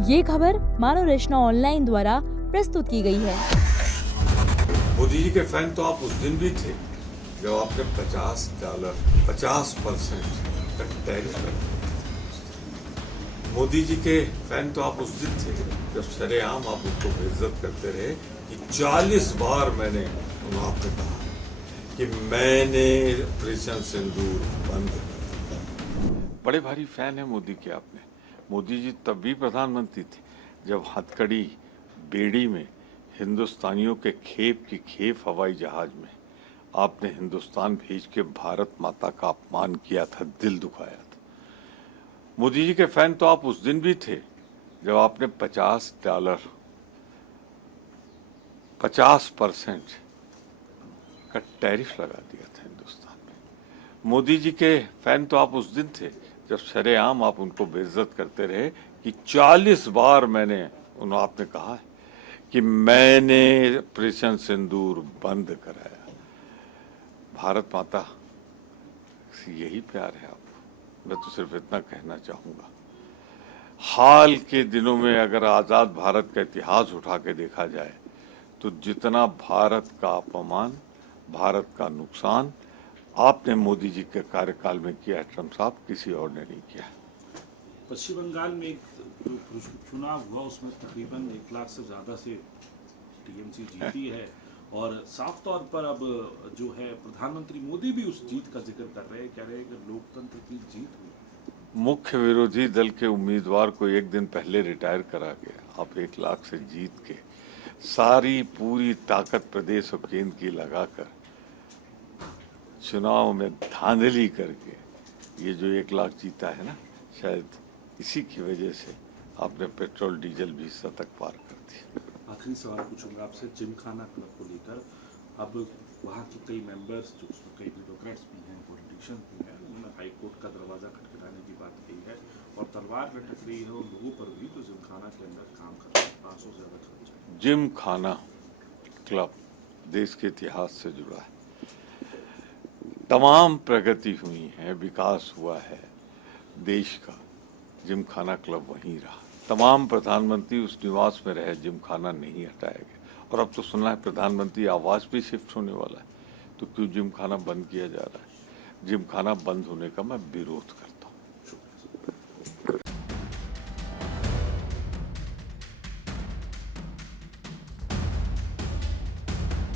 ये खबर मानव रचना ऑनलाइन द्वारा प्रस्तुत की गई है। मोदी जी के फैन तो आप उस दिन भी थे जब आपने $50 50% का टैरिफ लगाया। मोदी जी के फैन तो आप उस दिन थे जब सरेआम आप उनको बेइज्जत करते रहे कि 40 बार मैंने आपने कहा कि मैंने ऑपरेशन सिंदूर बंद कर दिया। बड़े भारी फैन है मोदी के आपने। मोदी जी तब भी प्रधानमंत्री थे जब हथकड़ी बेड़ी में हिंदुस्तानियों के खेप की खेप हवाई जहाज में आपने हिंदुस्तान भेज के भारत माता का अपमान किया था, दिल दुखाया था। मोदी जी के फैन तो आप उस दिन भी थे जब आपने $50 50% का टैरिफ लगा दिया था हिंदुस्तान में। मोदी जी के फैन तो आप उस दिन थे जब सरेआम आप उनको बेइज्जत करते रहे कि 40 बार आपने कहा है कि मैंने ऑपरेशन सिंदूर बंद कराया। भारत माता से यही प्यार है आपको। मैं तो सिर्फ इतना कहना चाहूंगा, हाल के दिनों में अगर आजाद भारत का इतिहास उठा के देखा जाए तो जितना भारत का अपमान, भारत का नुकसान आपने मोदी जी के कार्यकाल में किया है, ट्रम्प साहब, किसी और ने नहीं किया। पश्चिम बंगाल में एक जो चुनाव हुआ उसमें तकरीबन 1 लाख से ज़्यादा से टीएमसी जीती है और साफ तौर पर अब जो है प्रधानमंत्री मोदी भी उस जीत का जिक्र कर रहे हैं, कह रहे हैं कि लोकतंत्र की जीत हुई। मुख्य विरोधी दल के उम्मीदवार को एक दिन पहले रिटायर करा के आप 1 लाख से जीत के सारी पूरी ताकत प्रदेश और केंद्र की लगाकर चुनाव में धांधली करके ये जो 1 लाख जीता है ना, शायद इसी की वजह से आपने पेट्रोल डीजल भी शतक पार कर दिया। आखिरी सवाल पूछूंगा आपसे जिमखाना क्लब को लेकर। अब वहाँ के कई मेंबर्स, जो उसमें कई ब्यूरोक्रेट्स भी हैं, पॉलिटिशियन भी हैं, उन्होंने हाईकोर्ट का दरवाज़ा खटखटाने की बात कही है और तलवार लटक रही है उन लोगों पर भी जो जिमखाना के अंदर काम कर रहे हैं। 500 से ज़्यादा खर्च है। जिमखाना क्लब देश के इतिहास से जुड़ा है। तमाम प्रगति हुई है, विकास हुआ है देश का, जिमखाना क्लब वहीं रहा। तमाम प्रधानमंत्री उस निवास में रहे, जिमखाना नहीं हटाया गया। और अब तो सुना है प्रधानमंत्री आवास भी शिफ्ट होने वाला है, तो क्यों जिमखाना बंद किया जा रहा है? जिमखाना बंद होने का मैं विरोध करता हूं।